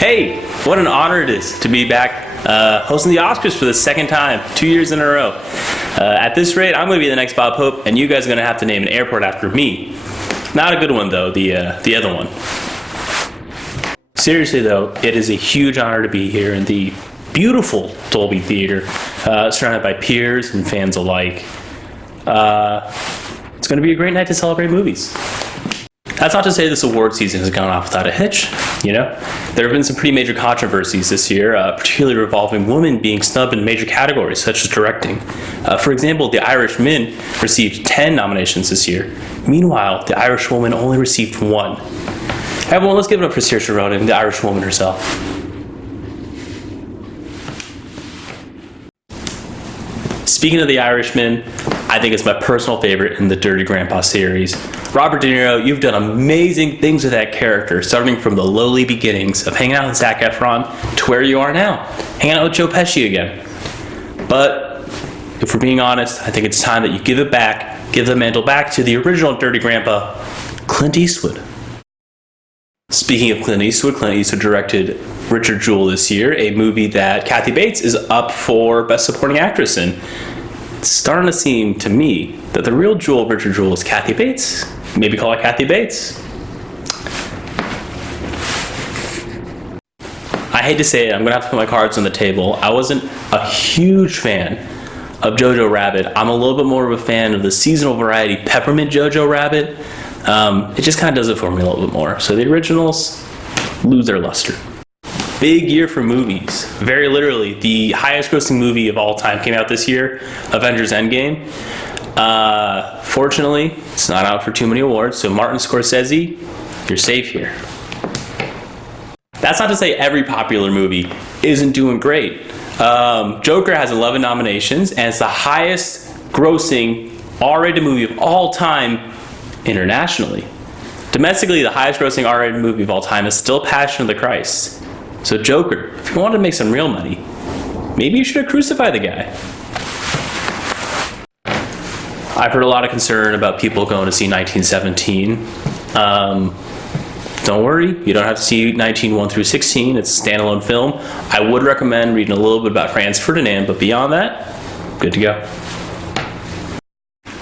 Hey, what an honor it is to be back hosting the Oscars for the second time, 2 years in a row. At this rate, I'm going to be the next Bob Hope, and you guys are going to have to name an airport after me. Not a good one, though, the other one. Seriously, though, it is a huge honor to be here in the beautiful Dolby Theater, surrounded by peers and fans alike. It's going to be a great night to celebrate movies. That's not to say this award season has gone off without a hitch, you know? There have been some pretty major controversies this year, particularly revolving women being snubbed in major categories, such as directing. For example, The Irishman received 10 nominations this year. Meanwhile, The Irishwoman only received 1. Everyone, let's give it up for Saoirse Ronan, the Irishwoman herself. Speaking of The Irishman, I think it's my personal favorite in the Dirty Grandpa series. Robert De Niro, you've done amazing things with that character, starting from the lowly beginnings of hanging out with Zac Efron to where you are now, hanging out with Joe Pesci again. But if we're being honest, I think it's time that you give it back, give the mantle back to the original Dirty Grandpa, Clint Eastwood. Speaking of Clint Eastwood directed Richard Jewell this year, a movie that Kathy Bates is up for Best Supporting Actress in. It's starting to seem to me that the real Jewel of Richard Jewell is Kathy Bates. Maybe call it Kathy Bates. I hate to say it, I'm going to have to put my cards on the table. I wasn't a huge fan of Jojo Rabbit. I'm a little bit more of a fan of the seasonal variety Peppermint Jojo Rabbit. It just kind of does it for me a little bit more. So the originals lose their luster. Big year for movies. Very literally, the highest grossing movie of all time came out this year, Avengers Endgame. Fortunately, it's not out for too many awards, so Martin Scorsese, you're safe here. That's not to say every popular movie isn't doing great. Joker has 11 nominations, and it's the highest grossing R-rated movie of all time internationally. Domestically, the highest grossing R-rated movie of all time is still Passion of the Christ. So Joker, if you wanted to make some real money, maybe you should have crucified the guy. I've heard a lot of concern about people going to see 1917. Don't worry, you don't have to see 19:1 through 16. It's a standalone film. I would recommend reading a little bit about Franz Ferdinand, but beyond that, good to go.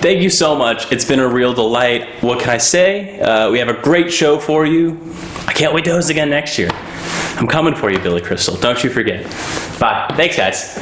Thank you so much. It's been a real delight. What can I say? We have a great show for you. I can't wait to host again next year. I'm coming for you, Billy Crystal. Don't you forget. Bye. Thanks, guys.